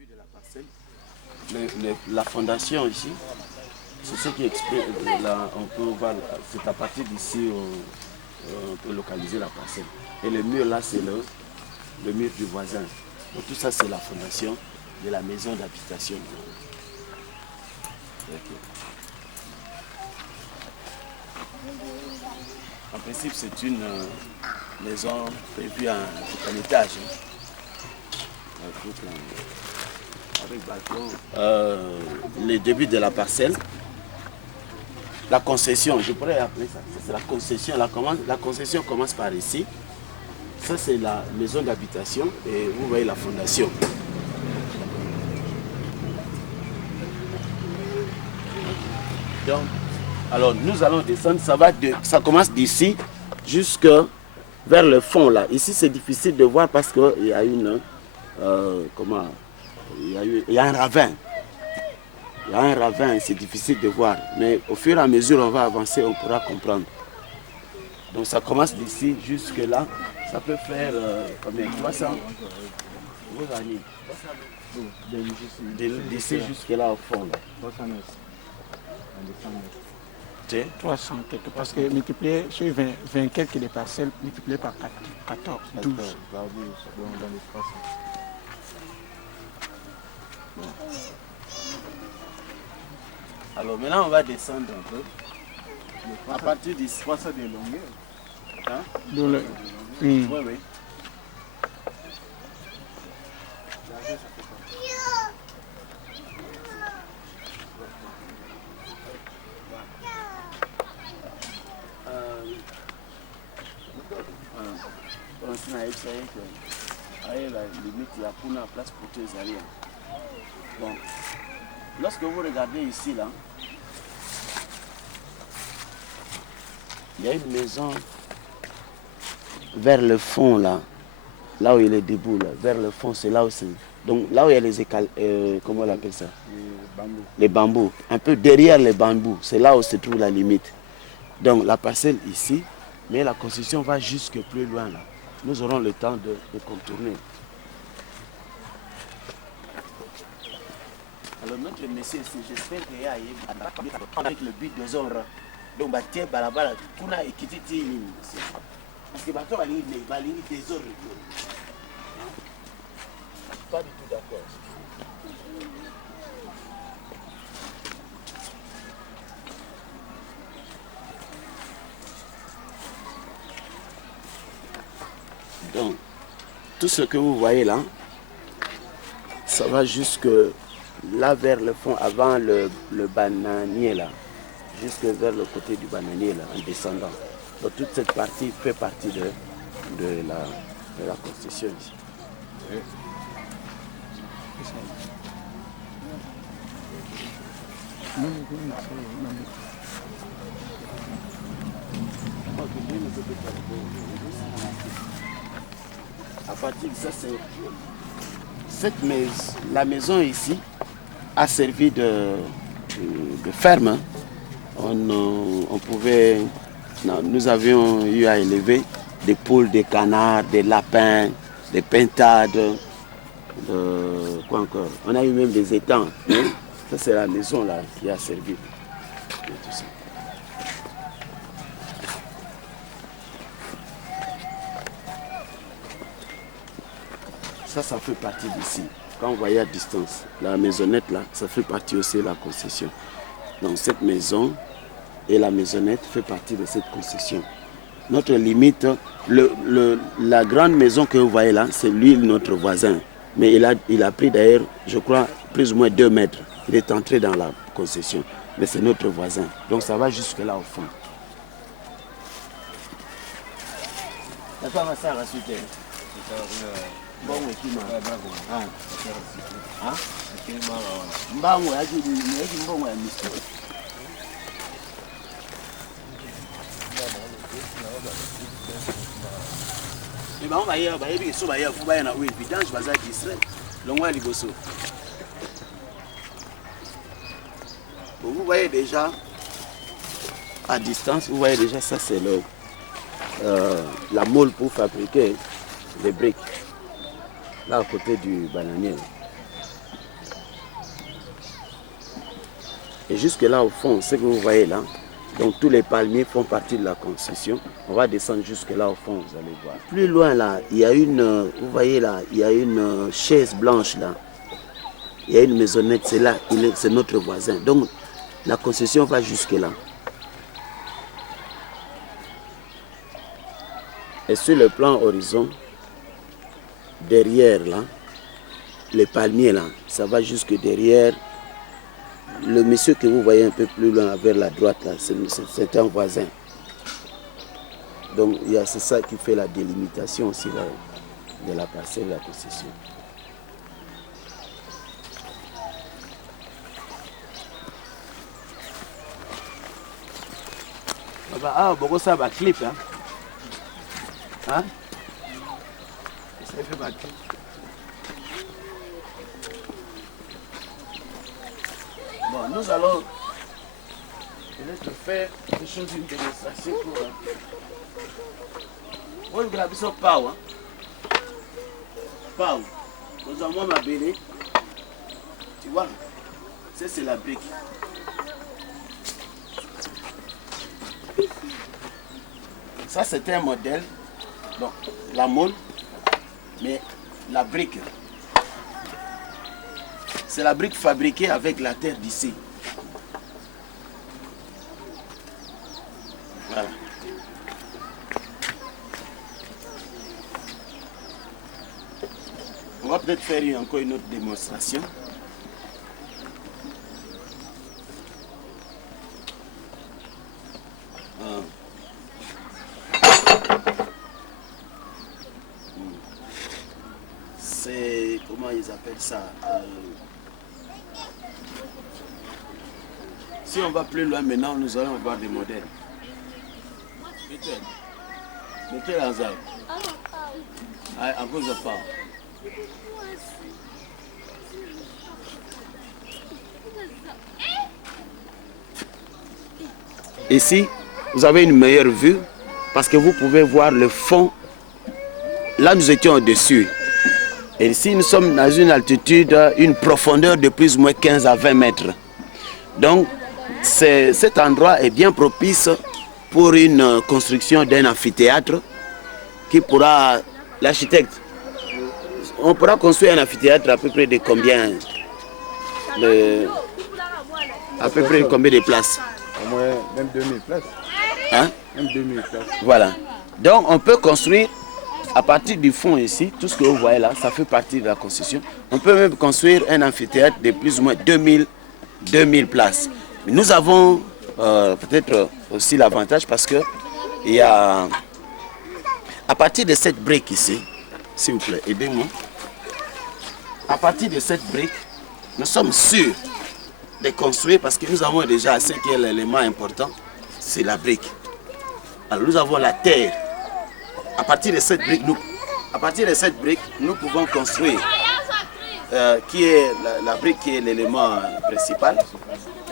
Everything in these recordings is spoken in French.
de la parcelle. La fondation ici, c'est ce qui explique. Là, on peut voir, c'est à partir d'ici on peut localiser la parcelle. Et le mur là, c'est le mur du voisin. Donc tout ça, c'est la fondation de la maison d'habitation. En principe, c'est une maison prévue en étage. Avec balcon. Les débuts de la parcelle, la concession, je pourrais appeler ça, c'est la concession. La concession commence par ici. Ça, c'est la maison d'habitation et vous voyez la fondation. Donc, alors nous allons descendre, ça commence d'ici jusque vers le fond là. Ici c'est difficile de voir parce qu'il y a il y a un ravin. Il y a un ravin, c'est difficile de voir. Mais au fur et à mesure on va avancer, on pourra comprendre. Donc ça commence d'ici jusque là. Ça peut faire combien? 300. D'ici jusque là au fond. Là. 300 quelques, parce que multiplier sur 20 quelques les parcelles, multiplié par 14, 12. Alors maintenant on va descendre un peu. À partir d'ici. 300 de longueur. Hein? Oui, oui. Bon, lorsque vous regardez ici, là, il y a une maison vers le fond, là où il est debout, là, vers le fond, c'est là où c'est. Donc là où il y a les comment on appelle ça? Les bambous. Un peu derrière les bambous, c'est là où se trouve la limite. Donc la parcelle ici, mais la construction va jusque plus loin, là. Nous aurons le temps de contourner. Alors notre monsieur, j'espère qu'il y a avec le but de zone. Donc tiens balabala, kuna ekititi nini. Parce que bateau va ligne des ordres. Pas du tout d'accord. Donc, tout ce que vous voyez là, ça va jusque là vers le fond, avant le bananier là, jusque vers le côté du bananier là, en descendant. Donc toute cette partie fait partie de la construction ici. Oui. À partir de ça, c'est la maison ici a servi de ferme. On pouvait, nous avions eu à élever des poules, des canards, des lapins, des pintades, quoi encore. On a eu même des étangs. Hein? Ça c'est la maison là qui a servi de tout ça. Ça fait partie d'ici. Quand on voyait à distance, la maisonnette là, ça fait partie aussi de la concession. Donc cette maison et la maisonnette fait partie de cette concession. Notre limite, la grande maison que vous voyez là, c'est lui, notre voisin. Mais il a pris d'ailleurs, je crois, plus ou moins 2 mètres. Il est entré dans la concession. Mais c'est notre voisin. Donc ça va jusque là au fond. Bon, Vous voyez déjà, à distance, vous voyez déjà, ça c'est la moule pour fabriquer les briques. Là, à côté du bananier. Et jusque là, au fond, ce que vous voyez là, donc tous les palmiers font partie de la concession. On va descendre jusque là, au fond, vous allez voir. Plus loin là, il y a une, vous voyez là, il y a une chaise blanche là. Il y a une maisonnette, c'est là, c'est notre voisin. Donc, la concession va jusque là. Et sur le plan horizon, derrière là, les palmiers là, ça va jusque derrière. Le monsieur que vous voyez un peu plus loin vers la droite là, c'est un voisin. Donc c'est ça qui fait la délimitation aussi là, de la parcelle de la concession. Ah, beaucoup ça va clip hein. Hein? Ça fait ma clip. Bon, nous allons peut-être faire des choses, une démonstration pour. On va graver ça pau, hein? Pau. Nous avons ma belle. Tu vois? Ça, c'est la brique. Ça, c'est un modèle. Donc, la moule, mais la brique. C'est la brique fabriquée avec la terre d'ici. Voilà. On va peut-être faire encore une autre démonstration. C'est, comment ils appellent ça? Si on va plus loin maintenant, nous allons voir des modèles. Mettez la zone. À cause de pas. Ici, vous avez une meilleure vue parce que vous pouvez voir le fond. Là, nous étions au-dessus. Et ici, nous sommes dans une altitude, une profondeur de plus ou moins 15 à 20 mètres. Donc, cet endroit est bien propice pour une construction d'un amphithéâtre qui pourra, l'architecte, on pourra construire un amphithéâtre à peu près de combien à peu près combien de places? Au moins même 2000 places. Hein? Même 2000 places. Voilà. Donc on peut construire à partir du fond ici, tout ce que vous voyez là, ça fait partie de la construction. On peut même construire un amphithéâtre de plus ou moins 2000 places. Mais nous avons peut-être aussi l'avantage parce que il y a à partir de cette brique ici, s'il vous plaît, aidez-moi. À partir de cette brique, nous sommes sûrs de construire parce que nous avons déjà ce qui est l'élément important, c'est la brique. Alors nous avons la terre. À partir de cette brique, nous pouvons construire qui est la brique qui est l'élément principal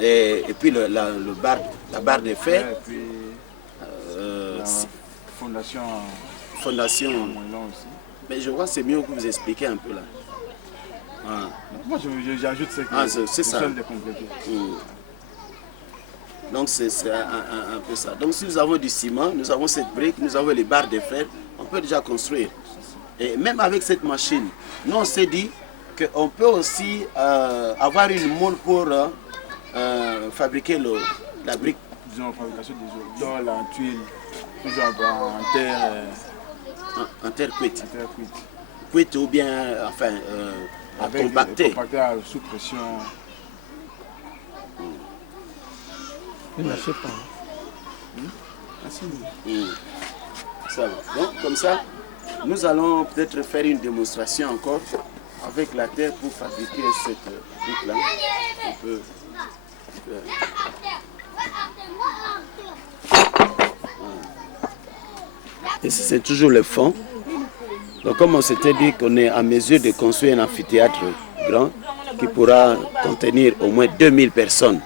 et puis la barre de fer. Et puis, fondation. Mais je vois que c'est mieux que vous expliquez un peu là. Ah. Moi j'ajoute ce que c'est ça. De compléter. Donc c'est un peu ça. Donc si nous avons du ciment, nous avons cette brique, nous avons les barres de fer, on peut déjà construire. Et même avec cette machine, nous on s'est dit qu'on peut aussi avoir une moule pour fabriquer la brique. Disons fabrication des eaux, en tuile, toujours en terre. En terre cuite. En terre cuite. Cuite ou bien enfin compactée. Sous pression. Je ne sais pas. Ça va. Donc comme ça, nous allons peut-être faire une démonstration encore avec la terre pour fabriquer cette brique-là. On peut. Ici, c'est toujours le fond. Donc, comme on s'était dit qu'on est en mesure de construire un amphithéâtre grand qui pourra contenir au moins 2000 personnes.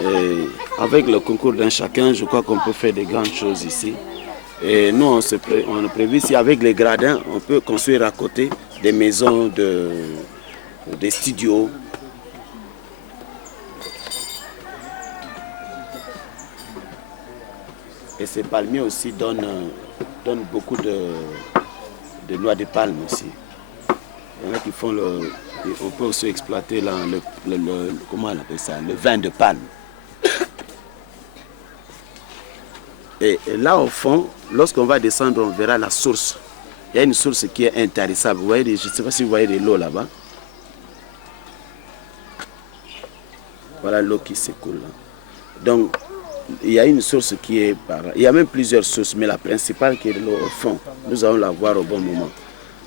Et avec le concours d'un chacun, je crois qu'on peut faire de grandes choses ici. Et nous, on a prévu ici, avec les gradins, on peut construire à côté des maisons, des studios. Et ces palmiers aussi donnent beaucoup de noix de palme aussi. Il y en a qui font on peut aussi exploiter comment on appelle ça, le vin de palme. Et là au fond, lorsqu'on va descendre, on verra la source. Il y a une source qui est intarissable. Vous voyez, je ne sais pas si vous voyez de l'eau là-bas. Voilà l'eau qui s'écoule là. Donc, il y a une source qui est il y a même plusieurs sources, mais la principale qui est de l'eau au fond, nous allons la voir au bon moment.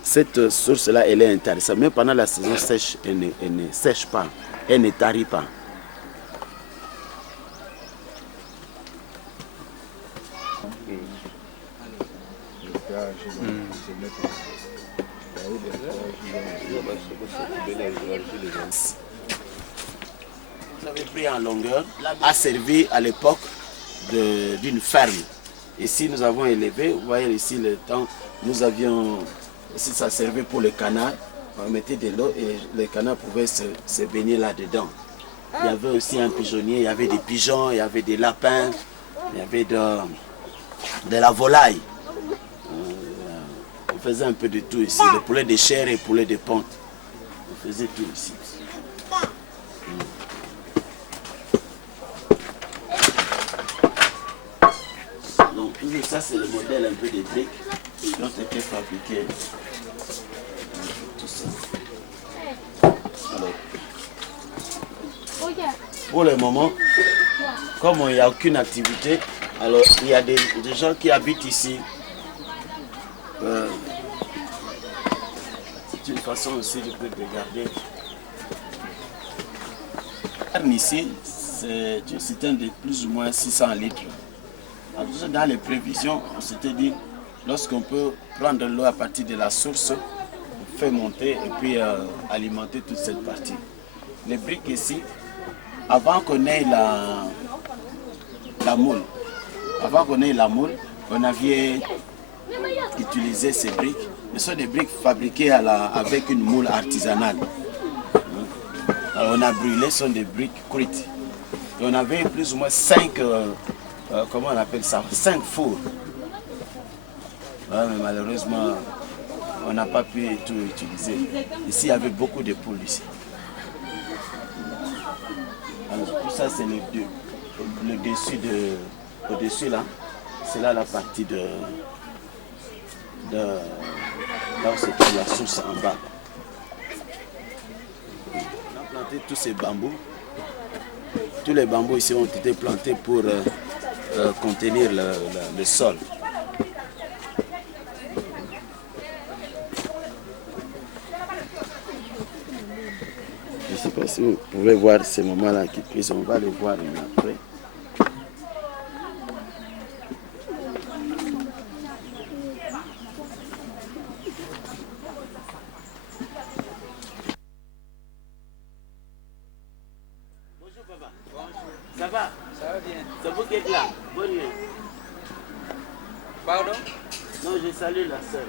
Cette source-là, elle est intarissable. Même pendant la saison sèche, elle ne sèche pas, elle ne tarit pas. Vous avez pris en longueur, a servi à l'époque d'une ferme. Ici, nous avons élevé, vous voyez ici le temps, nous avions, ici ça servait pour le canard, on mettait de l'eau et le canard pouvait se baigner là-dedans. Il y avait aussi un pigeonnier, il y avait des pigeons, il y avait des lapins, il y avait de la volaille. On faisait un peu de tout ici, le poulet de chair et le poulet de ponte. On faisait tout ici. Donc tout ça c'est le modèle un peu des briques qui ont été fabriquées. Tout ça. Alors, pour le moment, comme il n'y a aucune activité, alors il y a des gens qui habitent ici. C'est une façon aussi de regarder. Ici, c'est une citerne de plus ou moins 600 litres. Alors, dans les prévisions, on s'était dit, lorsqu'on peut prendre l'eau à partir de la source, on fait monter et puis alimenter toute cette partie. Les briques ici, avant qu'on ait la moule, on avait utilisé ces briques. Ce sont des briques fabriquées avec une moule artisanale. Alors on a brûlé, ce sont des briques cuites. Et on avait plus ou moins 5, comment on appelle ça, 5 fours. Ouais, mais malheureusement, on n'a pas pu tout utiliser. Ici, il y avait beaucoup de poules ici. Alors, tout ça, c'est le dessus au-dessus là. C'est là la partie là où se trouve la source en bas. On a planté tous ces bambous. Tous les bambous ici ont été plantés pour contenir le sol. Je ne sais pas si vous pouvez voir ces moments-là qui puissent, on va les voir après. Bonjour papa. Ça va? Ça va bien. C'est vous qui êtes là? Bonne nuit. Pardon? Non, je salue la sœur.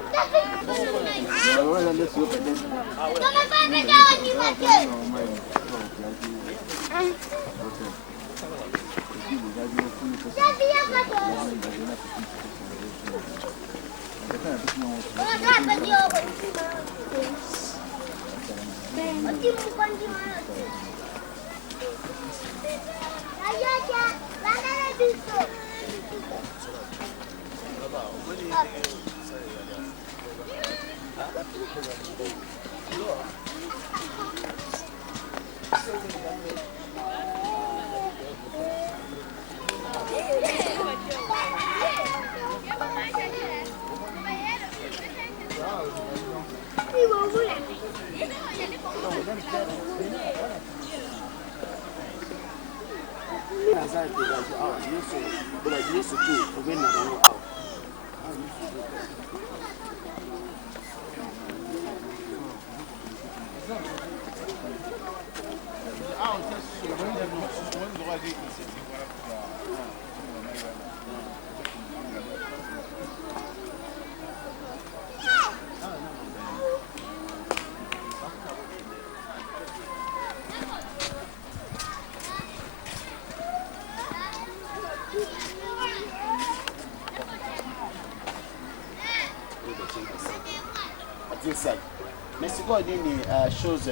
Mais c'est quoi une chose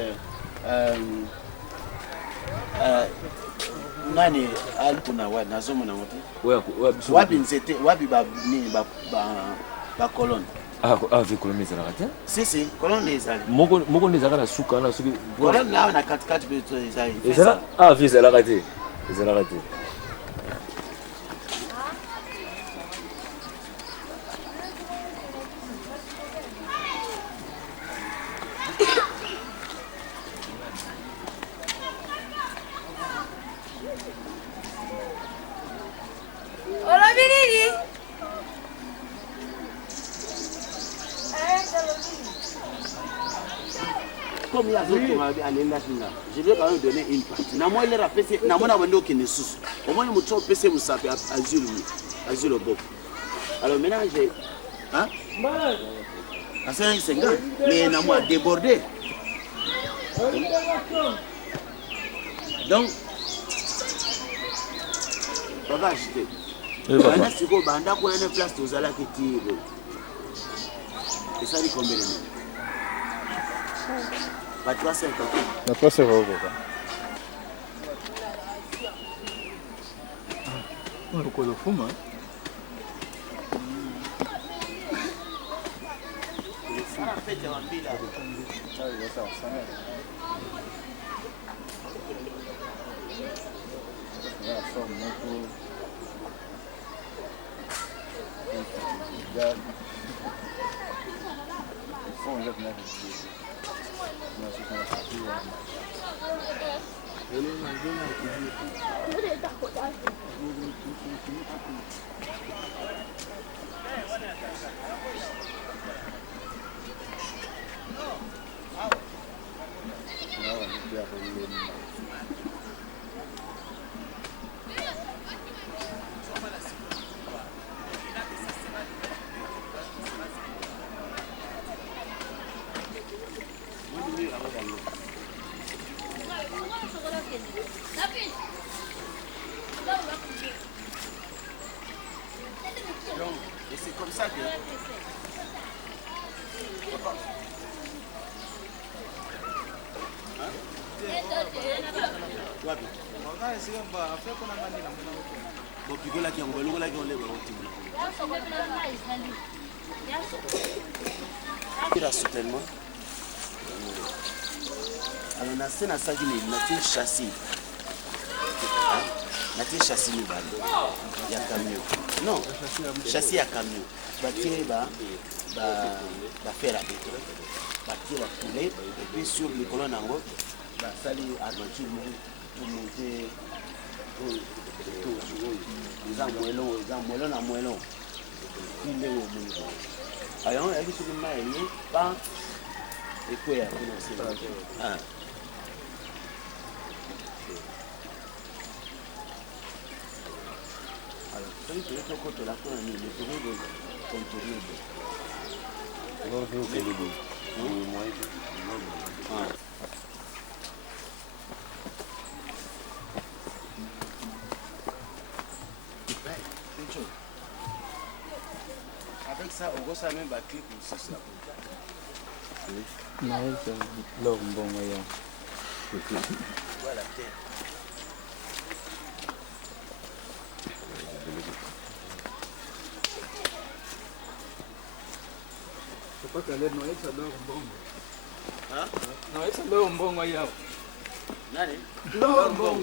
nani alpuna wa nazomona ngote wapi nzete wapi ba nini ba colonne vi colonne ezalaka te si colonne ezali moko nde ezalaka na suka na soki colonne na na katikati beto ezali vi ezalaka te ezalaka te comme il y a d'autres qui m'avaient allé là, je vais quand même donner une partie. Namo il a fait, namo na wendo qui ne sous. Au moins il m'a toujours passé mon sapé azul au bout. Alors maintenant j'ai, hein? À 5 ans, mais namo a débordé. Donc, on va acheter. Maintenant si vous banda pour une place aux ala qui tire. Et ça dit combien de temps? Bah 350. La 350 quoi. On le colle au fond, hein. Et c'est comme ça que... soudainement. Alors na scène ça qui na châssis. Na châssis ni bali. Ya camion. Non, châssis à camion. Bâtir ba faire la béton. Bâtir la poulet et puis sur les colonnes en haut, ba sali armature pour monter les amoelons na moelon. Il est au bout. Alors, elle est sur le maïs, pas et quoi à financer. Alors, celui qui est au côté de la cour, il est toujours de contourner. On va faire au Kélébou. Avec ça, on va même bâcler pour 6 là. Voilà, terre. Je crois qu'elle est noyée, ça dort bon. Hein? Noyée, ça dort bon, voyons. Nani? Dort bon.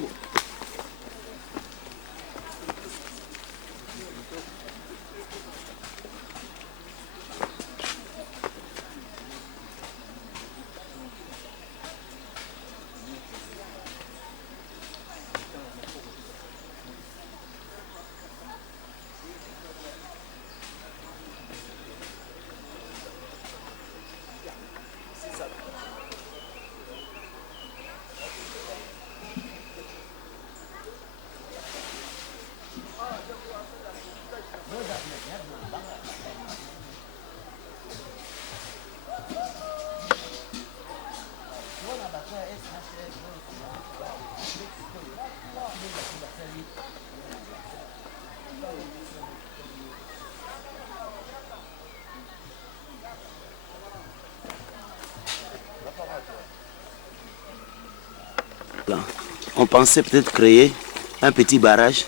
On pensait peut-être créer un petit barrage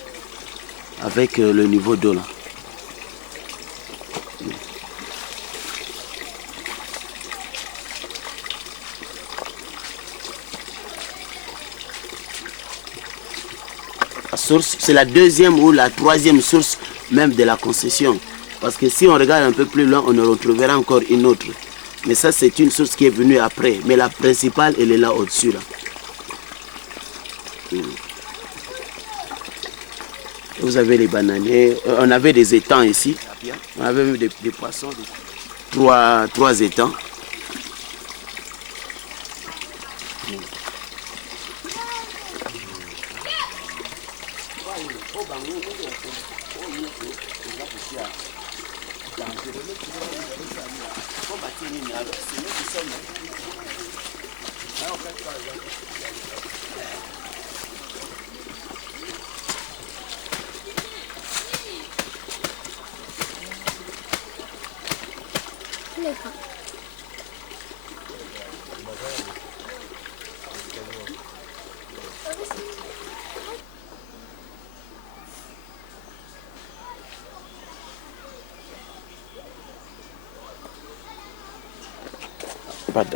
avec le niveau d'eau là. La source, c'est la deuxième ou la troisième source même de la concession. Parce que si on regarde un peu plus loin, on en retrouvera encore une autre. Mais ça, c'est une source qui est venue après. Mais la principale, elle est là au-dessus. Là. Vous avez les bananiers. On avait des étangs ici. On avait même des poissons. Trois étangs.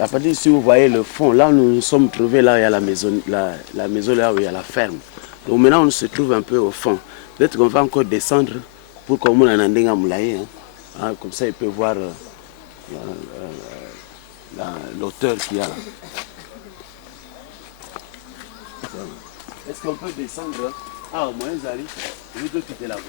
À partir si vous voyez le fond, là nous nous sommes trouvés là où il y a la maison, la maison là où il y a la ferme. Donc maintenant on se trouve un peu au fond. Peut-être qu'on va encore descendre pour qu'on ait un ending à moulailler. Comme ça il peut voir l'auteur qu'il y a là. Est-ce qu'on peut descendre? Ah au moins ils arrivent. Je vais quitter la voie.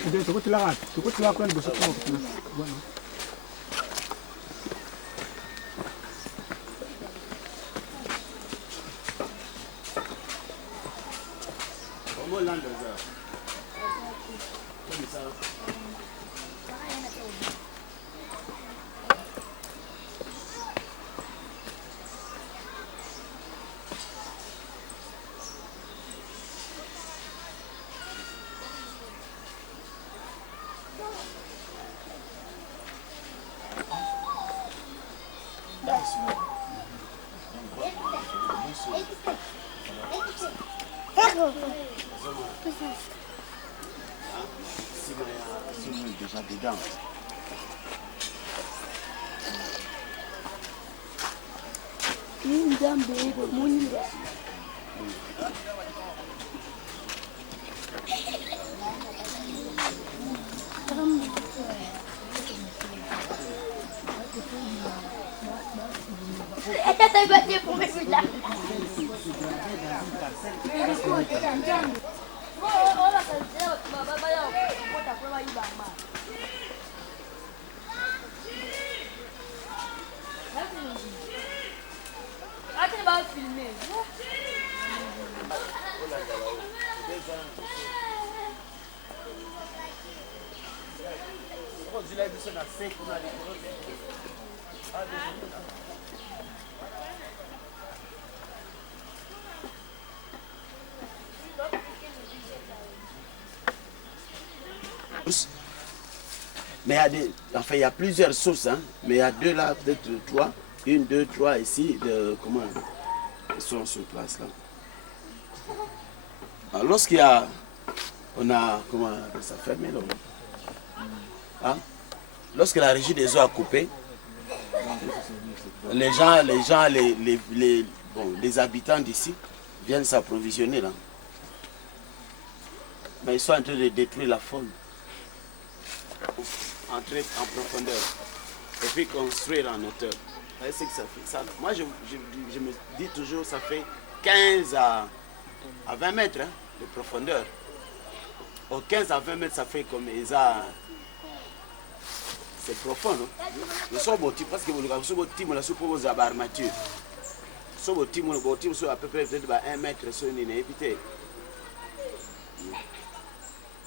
Déjà dedans. Mais il y a plusieurs sources, hein, mais il y a deux là, peut-être trois. Une, deux, trois ici. Comment ils sont sur place là. Alors, lorsqu'il y a. On a. Comment ça fermé là? Hein? Lorsque la régie des eaux a coupé, les habitants d'ici viennent s'approvisionner là. Mais ils sont en train de détruire la faune. Entrer en profondeur et puis construire en hauteur. Vous voyez ce que ça fait? Ça, moi, je me dis toujours, ça fait 15 à 20 mètres hein, de profondeur. Au 15 à 20 mètres, ça fait comme ça. C'est profond, non? Nous sommes au type parce que nous sommes au type, nous sommes aux armatures. Nous sommes au type, nous sommes à peu près peut-être 1 mètre sur une épité.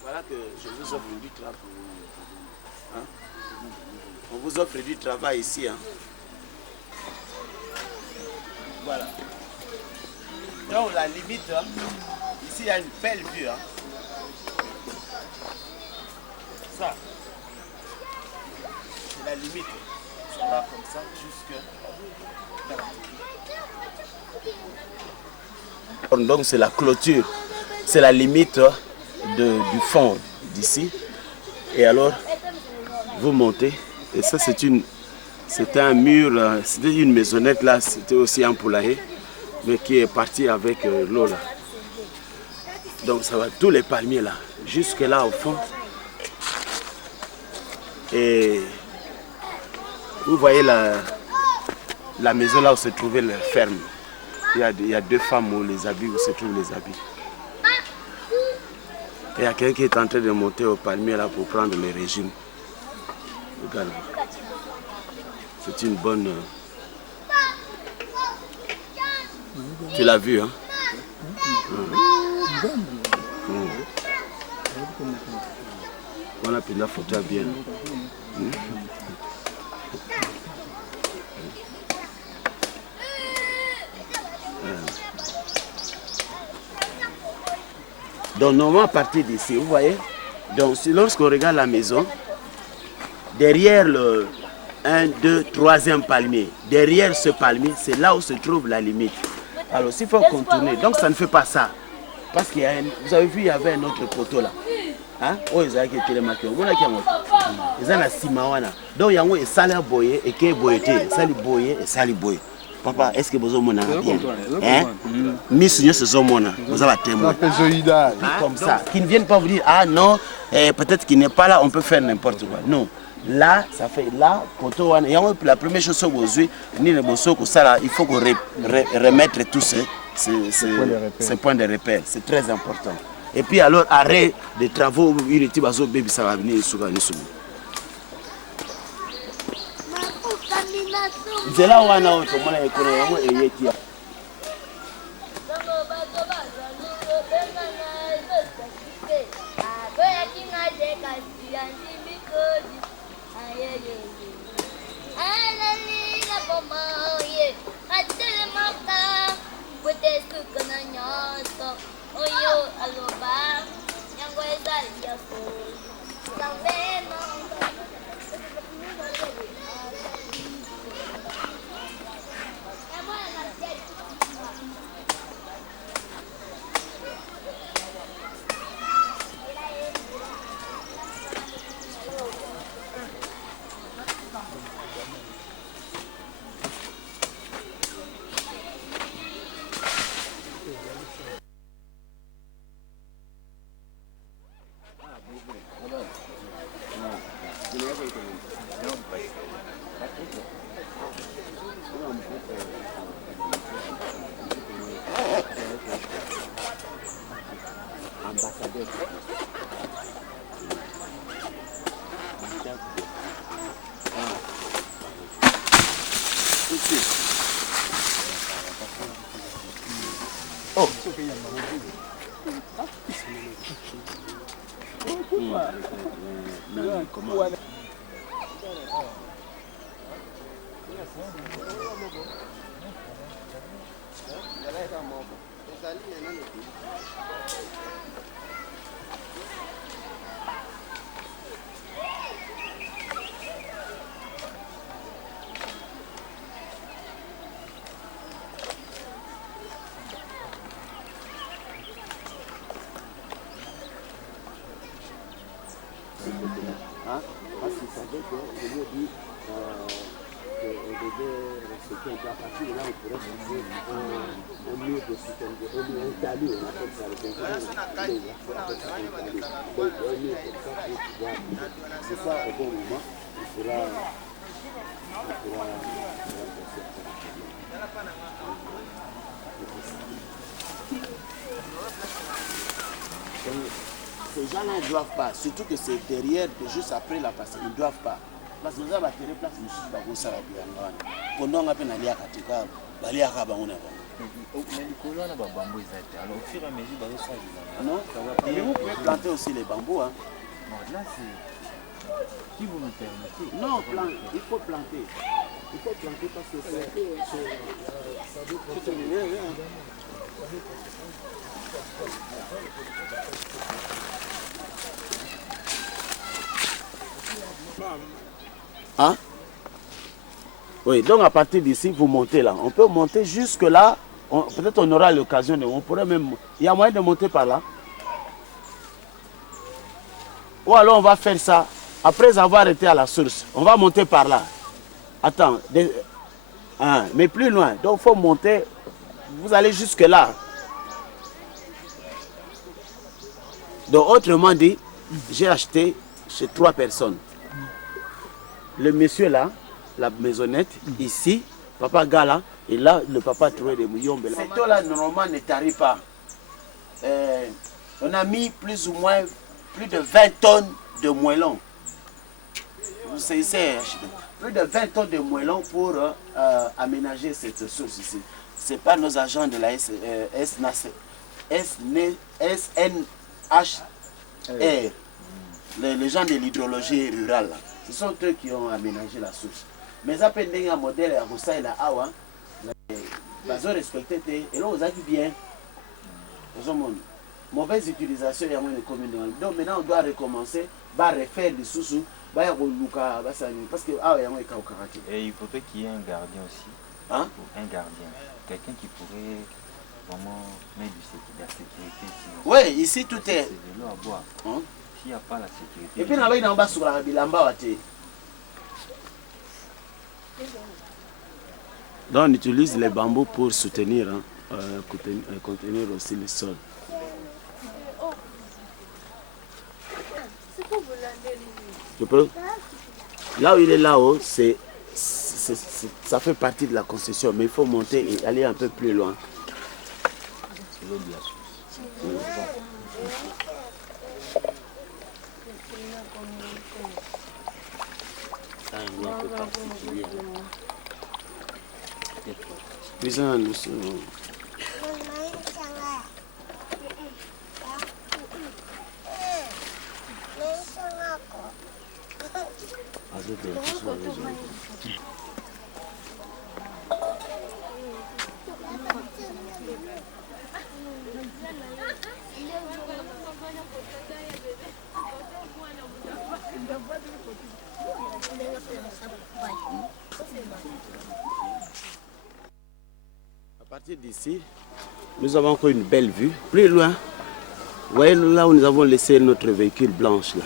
Voilà que je vous offre du travail. Hein? On vous offre du travail ici. Hein? Voilà. Donc la limite, hein, ici il y a une belle vue. Hein. Ça, c'est la limite. Ça va comme ça jusque là. Donc c'est la clôture, c'est la limite du fond d'ici. Et alors, vous montez. Et ça c'était un mur, c'était une maisonnette là, c'était aussi un poulailler, mais qui est parti avec l'eau là. Donc ça va tous les palmiers là, jusque là au fond. Et vous voyez la maison là où se trouvait la ferme. Il y a deux femmes où les habits, où se trouvent les habits. Et il y a quelqu'un qui est en train de monter au palmier là pour prendre les régimes. Regarde. C'est une bonne... Tu l'as vu, hein? On a pris la photo bien. Donc normalement à partir d'ici, vous voyez, donc lorsqu'on regarde la maison, derrière le 1, 2, 3e palmier, derrière ce palmier, c'est là où se trouve la limite. Alors s'il faut contourner, donc ça ne fait pas ça. Parce qu'il y a vous avez vu, il y avait un autre poteau là. Hein? Oh, ils ont été les maquillés. Ils ont la simawana. Donc il y a un salaire boyé et qui est boyé, sali boyé et sali boyé. Papa, est-ce que vous avez bien? Hein? Miss Dieu, c'est mona. Vous avez un témoin. Comme ça. Qui ne viennent pas vous dire, ah non, peut-être qu'il n'est pas là, on peut faire n'importe quoi. Non. Là, ça fait là, la première chose que vous avez, il faut qu'on remettre tous ces points de repère. C'est très important. Et puis alors, arrêt des travaux, ça va venir sur c'est là où on a un Oh. Hein? Parce qu'il savait que je lui ai dit qu'on devait respecter un peu à partir de là, on pourrait trouver un mur de système, un mur étalé, on appelle ça le donc un mur comme ça pour pouvoir c'est ça au bon moment, il pourra ces gens-là ne doivent pas, surtout que c'est derrière, juste après la passée, ils ne doivent pas. Parce que nous avons atterri place, nous sommes dans le salon. Pendant qu'on a appelé Nalia Katika, Nalia Kabaouna. Mais les colons, on a des bambous. Alors, au fur et à mesure, ça va. Non, et vous pouvez planter aussi les bambous. Hein. Non, là, c'est. Qui vous me permettez? Non, il faut planter. Il faut planter parce que c'est. Oui, donc à partir d'ici, vous montez là. On peut monter jusque là. Peut-être on aura l'occasion de... On pourrait même... Il y a moyen de monter par là. Ou alors on va faire ça. Après avoir été à la source, on va monter par là. Attends. Mais plus loin. Donc il faut monter. Vous allez jusque là. Donc autrement dit, j'ai acheté chez 3 personnes. Le monsieur là, la maisonnette, ici, papa Gala, et là, le papa trouvé des mouillons. Cette eau-là, normalement, ne tarit pas. On a mis plus ou moins plus de 20 tonnes de moellons. Vous savez, plus de 20 tonnes de moellons pour aménager cette source ici. Ce n'est pas nos agents de la SNHR, les gens de l'hydrologie rurale. Là. Ce sont eux qui ont aménagé la source. Mais ça peut être un modèle à Rossa et la Awa. Ils ont respecté et là, vous avez bien. Mauvaise utilisation, il y a moins de communes. Donc maintenant, on doit recommencer, refaire des sous-sous. Parce que Et il faudrait qu'il y ait un gardien aussi. Hein? Un gardien. Quelqu'un qui pourrait vraiment mettre de la sécurité ici. Oui, ici tout est. C'est de l'eau à boire. Hein? S'il n'y a pas la sécurité. Et puis, on va sur la bilamba. Donc, on utilise les bambous pour soutenir, contenir aussi le sol. Je peux? Là où il est là-haut, ça fait partie de la concession, mais il faut monter et aller un peu plus loin. C'est l'eau de la source. À partir d'ici, nous avons encore une belle vue. Plus loin, vous voyez là où nous avons laissé notre véhicule blanche là.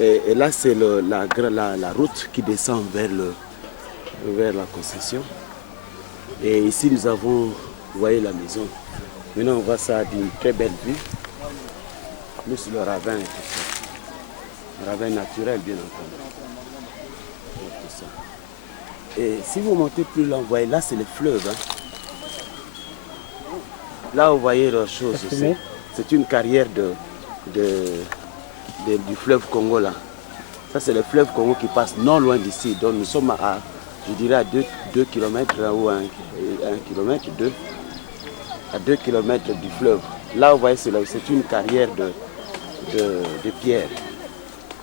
Et là, c'est la route qui descend vers la concession. Et ici, nous avons, vous voyez la maison. Maintenant, on voit ça d'une très belle vue. Plus le ravin et tout ça. Un ravin naturel, bien entendu. Et tout ça. Et si vous montez plus loin, vous voyez, là, c'est le fleuve. Hein. Là, vous voyez la chose. C'est une carrière du fleuve Congo là. Ça c'est le fleuve Congo qui passe non loin d'ici. Donc nous sommes à, je dirais, à 2 km ou 1 km, à 2 km du fleuve. Là vous voyez c'est une carrière de pierre.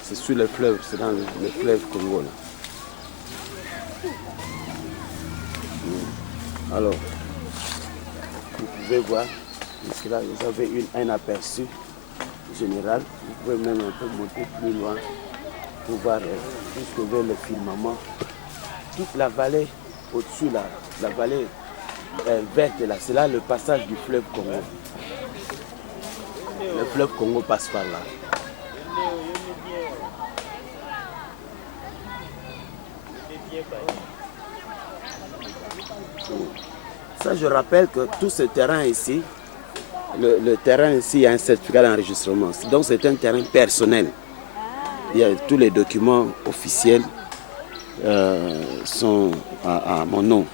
C'est sur le fleuve, c'est dans le fleuve Congo là. Alors, vous pouvez voir, ici là vous avez un aperçu général. Vous pouvez même un peu monter plus loin pour voir jusque vers le firmament. Toute la vallée au-dessus, la vallée verte là, c'est là le passage du fleuve Congo. Le fleuve Congo passe par là. Ça, je rappelle que tout ce terrain ici, le terrain ici a un certificat d'enregistrement. Donc c'est un terrain personnel. Il y a tous les documents officiels sont à mon nom.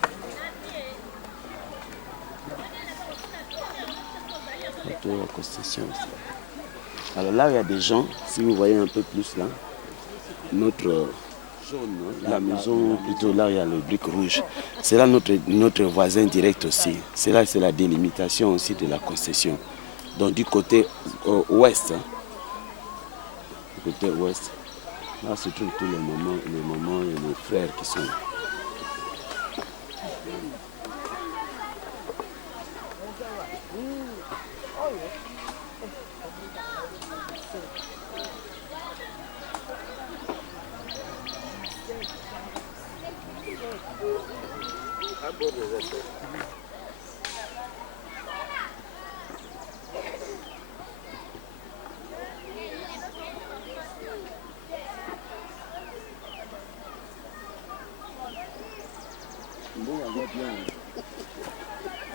Alors là, il y a des gens, si vous voyez un peu plus là, la maison, plutôt là, il y a le brique rouge. C'est là notre voisin direct aussi. C'est là, c'est la délimitation aussi de la concession. Donc du côté ouest, du côté ouest, là se trouvent tous les mamans et les frères qui sont là.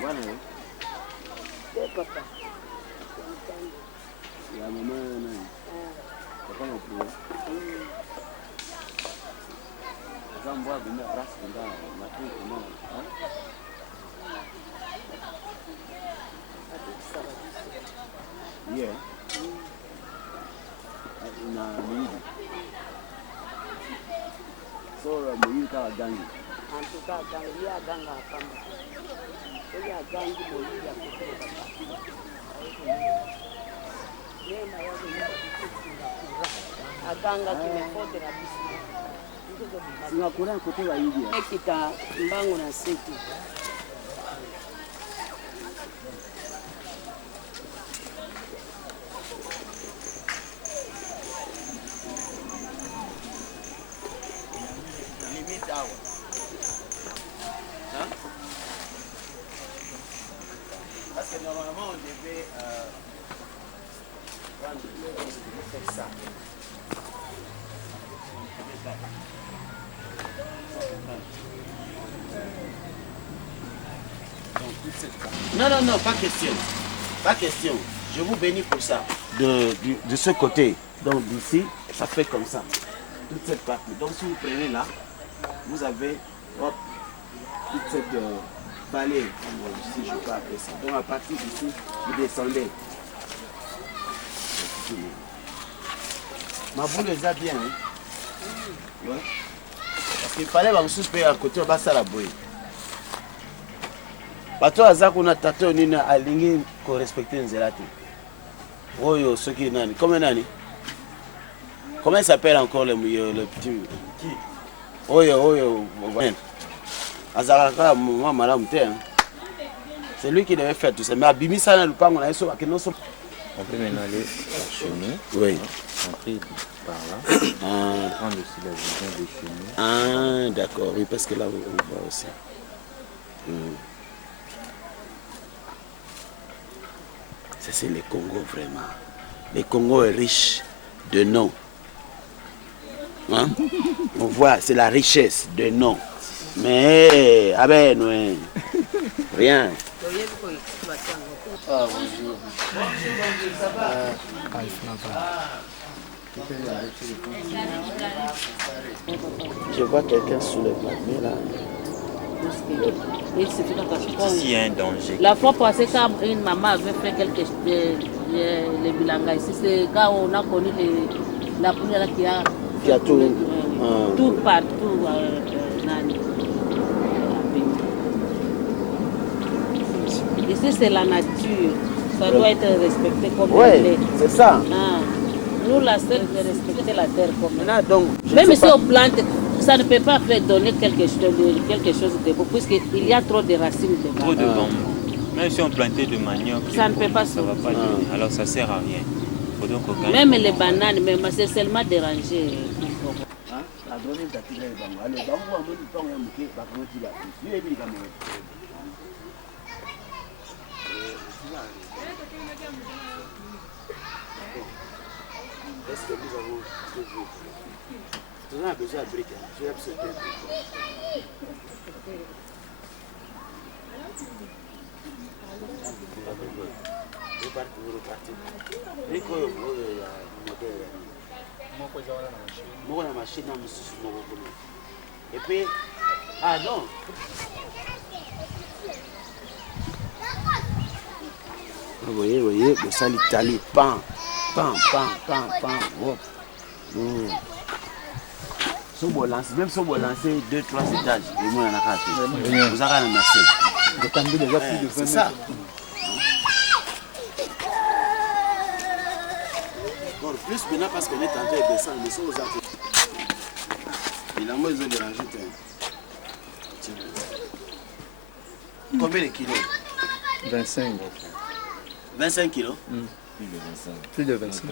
Voilà. Papa. La maman, papa non plus. Ça me voit venir à race dans la truc, non. Yeah. Na mingi. So mingi ka gangi. En tout cas, il y a ganga à Pamba. Il y a gangi pour lui, il y a beaucoup de aganga kimefote kabisa. Singapura kote wa hivi. Ekita mbangu na seti. Limite hour. Hein? Parce que normalement on devait faire ça. Non, non, non, pas question. Pas question. Je vous bénis pour ça. De ce côté, donc d'ici, ça fait comme ça. Toute cette partie. Donc si vous prenez là, vous avez hop, toute cette vallée, si je peux appeler ça. Donc à partir d'ici, vous descendez. Ma boule les a bien. Hein? Ouais. Parce qu'il fallait que vous payer à côté, on va ça la bouille. Bato azako na tato nina alingi ko respecter nzelati. Oyo soki nani? Comment nani? Comment il s'appelle encore le petit qui? Oyo Azaraka moi malamu te. C'est lui qui devait faire tout ça. Mais abimi ça na lupango na yeso akeno so. On peut maintenant aller chez nous. Oui. Entrer par là. Prendre aussi la vision de chez nous. Ah d'accord, oui parce que là on voit aussi. Ça c'est le Congo vraiment. Le Congo est riche de noms. Hein? On voit, c'est la richesse de noms. Mais, ah ben, non, rien. Ah, bonjour. Je vois quelqu'un sous le panier là. Ici, il y a un danger. La fois passée, quand une maman avait fait quelque chose, les bilanga ici, c'est quand on a connu la première qui a tout partout. Ici, c'est la nature. Ça doit être respecté comme elle est. Oui, c'est ça. Ah. Nous, la seule, c'est respecter la terre comme elle est. Donc, même si on plante, ça ne peut pas faire donner quelque chose de beau, puisqu'il y a trop de racines dedans. Trop de bambou. Même si on plantait de manioc, ça ne peut pas ça ne va pas donner. Alors ça ne sert à rien. Faut donc même les bananes, même, c'est seulement dérangé. Est-ce que nous avons on a besoin de briques, j'ai absolument et puis, ah non. Vous voyez, ça l'Italie, pan. Même si on va lancer 2-3 étages, vous avez un assez. C'est ça. Bon, plus maintenant parce qu'on est en train de descendre, mais si vous avez... Il a moins besoin de rajouter. Combien de kilos? 25. 25 kilos? Plus de 25.